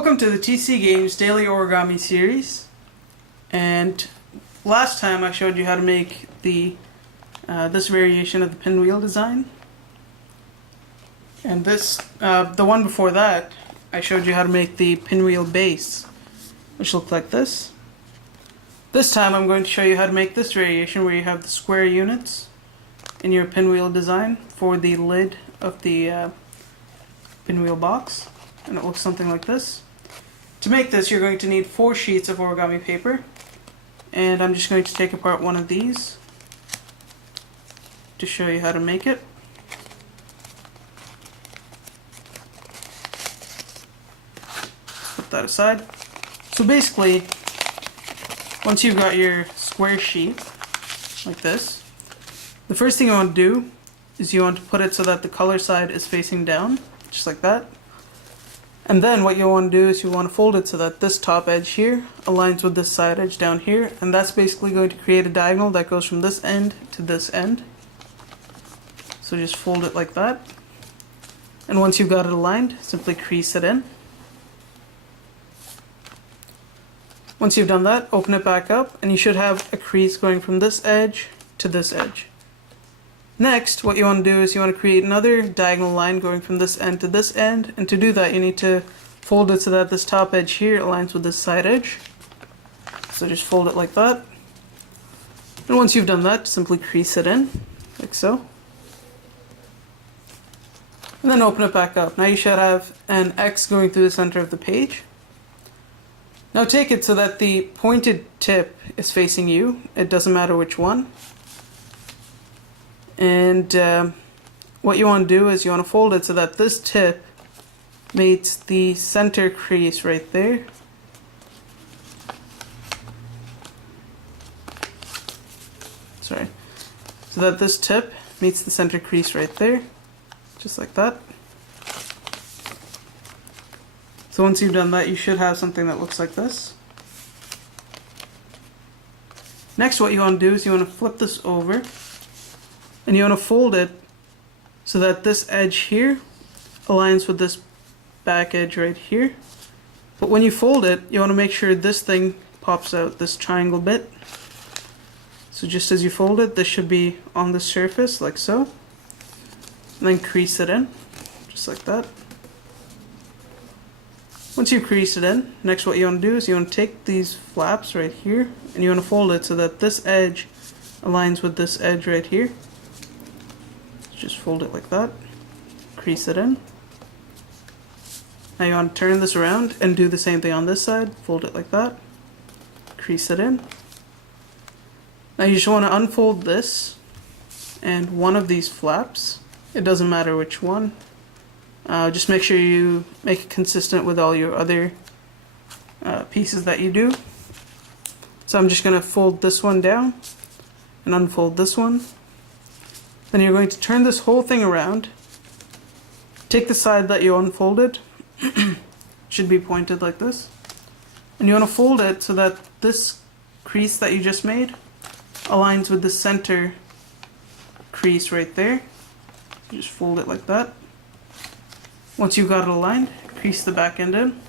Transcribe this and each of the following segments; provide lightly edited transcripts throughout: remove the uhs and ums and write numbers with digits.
Welcome to the TC Games Daily Origami series, and last time I showed you how to make the this variation of the pinwheel design, and the one before that I showed you how to make the pinwheel base, which looked like this. This time I'm going to show you how to make this variation where you have the square units in your pinwheel design for the lid of the pinwheel box. And it looks something like this. To make this, you're going to need 4 sheets of origami paper, and I'm just going to take apart one of these to show you how to make it. Put that aside. So basically, once you've got your square sheet like this, the first thing you want to do is you want to put it so that the color side is facing down, just like that. And then what you want to do is you want to fold it so that this top edge here aligns with this side edge down here, and that's basically going to create a diagonal that goes from this end to this end. So just fold it like that. And once you've got it aligned, simply crease it in. Once you've done that, open it back up, and you should have a crease going from this edge to this edge. Next, what you want to do is you want to create another diagonal line going from this end to this end, and to do that you need to fold it so that this top edge here aligns with this side edge. So just fold it like that. And once you've done that, simply crease it in, like so. And then open it back up. Now you should have an X going through the center of the page. Now take it so that the pointed tip is facing you. It doesn't matter which one. And what you want to do is you want to fold it so that this tip meets the center crease right there. Sorry. So that this tip meets the center crease right there, just like that. So once you've done that, you should have something that looks like this. Next, what you want to do is you want to flip this over, and you want to fold it so that this edge here aligns with this back edge right here. But when you fold it, you want to make sure this thing pops out, this triangle bit. So just as you fold it, this should be on the surface like so. And then crease it in, just like that. Once you crease it in, next what you want to do is you want to take these flaps right here, and you want to fold it so that this edge aligns with this edge right here. Just fold it like that, crease it in. Now you want to turn this around and do the same thing on this side, fold it like that, crease it in. Now you just want to unfold this and one of these flaps, it doesn't matter which one, just make sure you make it consistent with all your other pieces that you do. So I'm just going to fold this one down and unfold this one. Then you're going to turn this whole thing around, take the side that you unfolded, should be pointed like this, and you want to fold it so that this crease that you just made aligns with the center crease right there. You just fold it like that. Once you've got it aligned, crease the back end in,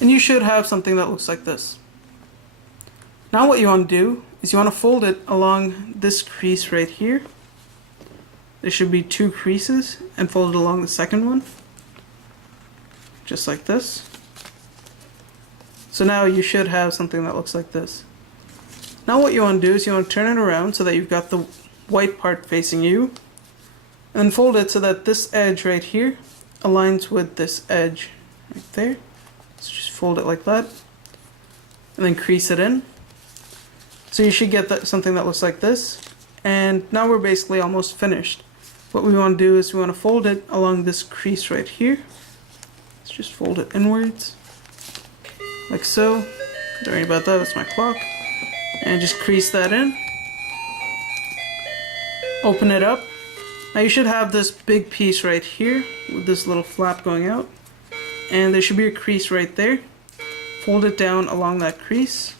and you should have something that looks like this. Now what you want to do is you want to fold it along this crease right here. There should be 2 creases, and fold it along the second one, just like this. So now you should have something that looks like this. Now what you want to do is you want to turn it around so that you've got the white part facing you, and fold it so that this edge right here aligns with this edge right there. So just fold it like that, and then crease it in. So you should get something that looks like this. And now we're basically almost finished. What we want to do is we want to fold it along this crease right here. Let's just fold it inwards, like so. Don't worry about that, that's my clock. And just crease that in. Open it up. Now you should have this big piece right here with this little flap going out. And there should be a crease right there. Fold it down along that crease.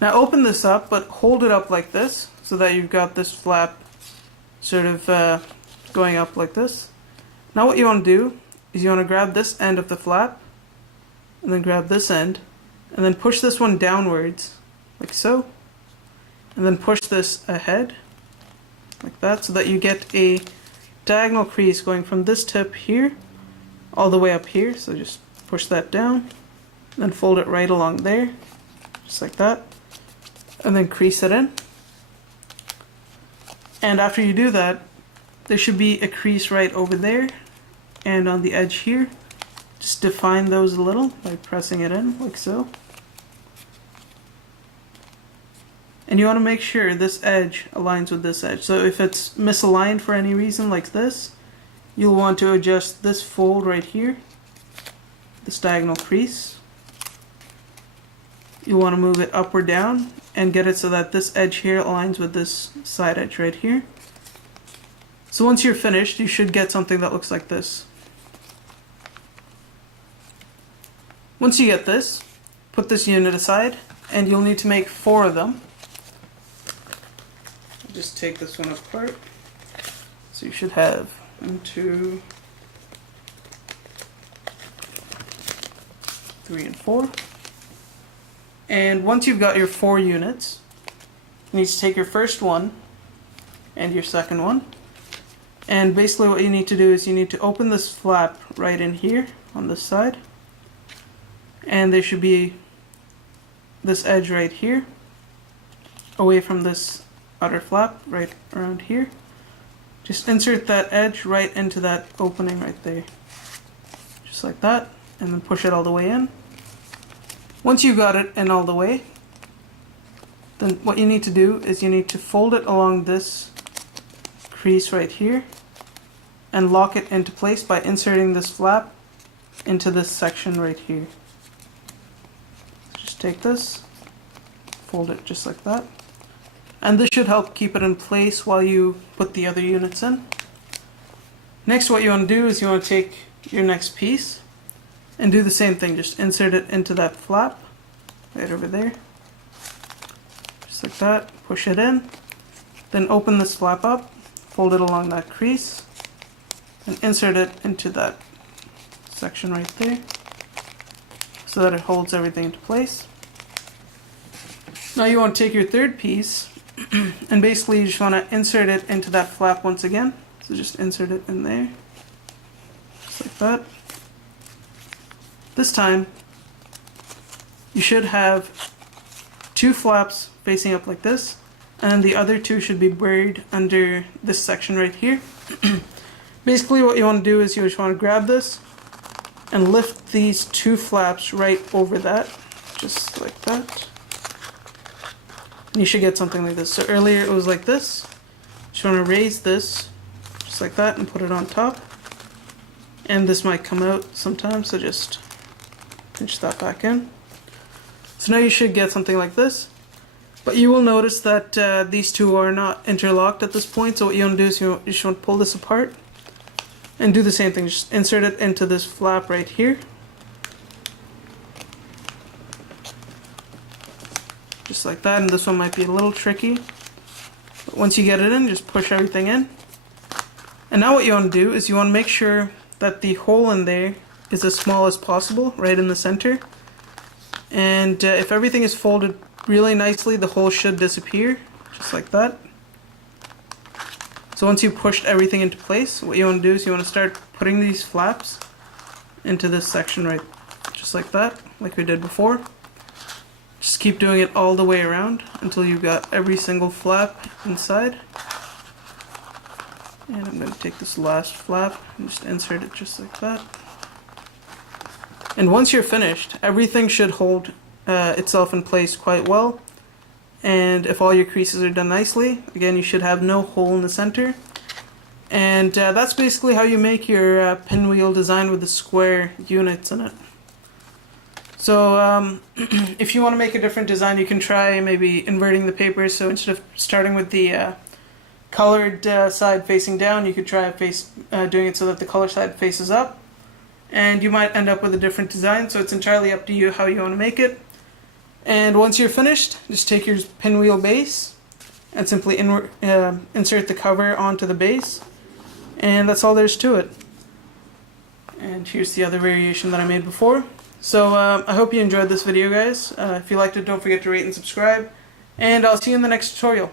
Now open this up, but hold it up like this so that you've got this flap sort of going up like this. Now what you want to do is you want to grab this end of the flap, and then grab this end, and then push this one downwards, like so, and then push this ahead, like that, so that you get a diagonal crease going from this tip here all the way up here. So just push that down, then fold it right along there, just like that, and then crease it in. And after you do that, there should be a crease right over there and on the edge here. Just define those a little by pressing it in, like so. And you want to make sure this edge aligns with this edge. So if it's misaligned for any reason like this, you'll want to adjust this fold right here, this diagonal crease. You want to move it up or down and get it so that this edge here aligns with this side edge right here. So once you're finished, you should get something that looks like this. Once you get this, put this unit aside, and you'll need to make 4 of them. Just take this one apart. So you should have 1, 2, 3, and 4. And once you've got your 4 units, you need to take your first one and your second one. And basically what you need to do is you need to open this flap right in here on this side. And there should be this edge right here, away from this outer flap, right around here. Just insert that edge right into that opening right there. Just like that, and then push it all the way in. Once you've got it in all the way, then what you need to do is you need to fold it along this crease right here and lock it into place by inserting this flap into this section right here. Just take this, fold it just like that, and this should help keep it in place while you put the other units in. Next, what you want to do is you want to take your next piece and do the same thing. Just insert it into that flap right over there, just like that. Push it in, then open this flap up, fold it along that crease, and insert it into that section right there so that it holds everything into place. Now you want to take your third piece and basically you just want to insert it into that flap once again. So just insert it in there, just like that. This time you should have 2 flaps facing up like this, and the other 2 should be buried under this section right here. Basically what you want to do is you just want to grab this and lift these 2 flaps right over that, just like that. And you should get something like this. So earlier it was like this. Just want to raise this just like that and put it on top. And this might come out sometimes, so just pinch that back in. So now you should get something like this. But you will notice that these 2 are not interlocked at this point. So what you want to do is you just want to pull this apart and do the same thing. Just insert it into this flap right here. Just like that, and this one might be a little tricky. But once you get it in, just push everything in. And now what you want to do is you want to make sure that the hole in there is as small as possible, right in the center. And if everything is folded really nicely, the hole should disappear, just like that. So once you've pushed everything into place, what you want to do is you want to start putting these flaps into this section right, just like that, like we did before. Just keep doing it all the way around until you've got every single flap inside. And I'm going to take this last flap and just insert it just like that. And once you're finished, everything should hold itself in place quite well. And if all your creases are done nicely, again, you should have no hole in the center. And that's basically how you make your pinwheel design with the square units in it. So if you want to make a different design, you can try maybe inverting the paper. So instead of starting with the colored side facing down, you could try doing it so that the color side faces up. And you might end up with a different design, so it's entirely up to you how you want to make it. And once you're finished, just take your pinwheel base and simply insert the cover onto the base. And that's all there's to it. And here's the other variation that I made before. So I hope you enjoyed this video, guys. If you liked it, don't forget to rate and subscribe. And I'll see you in the next tutorial.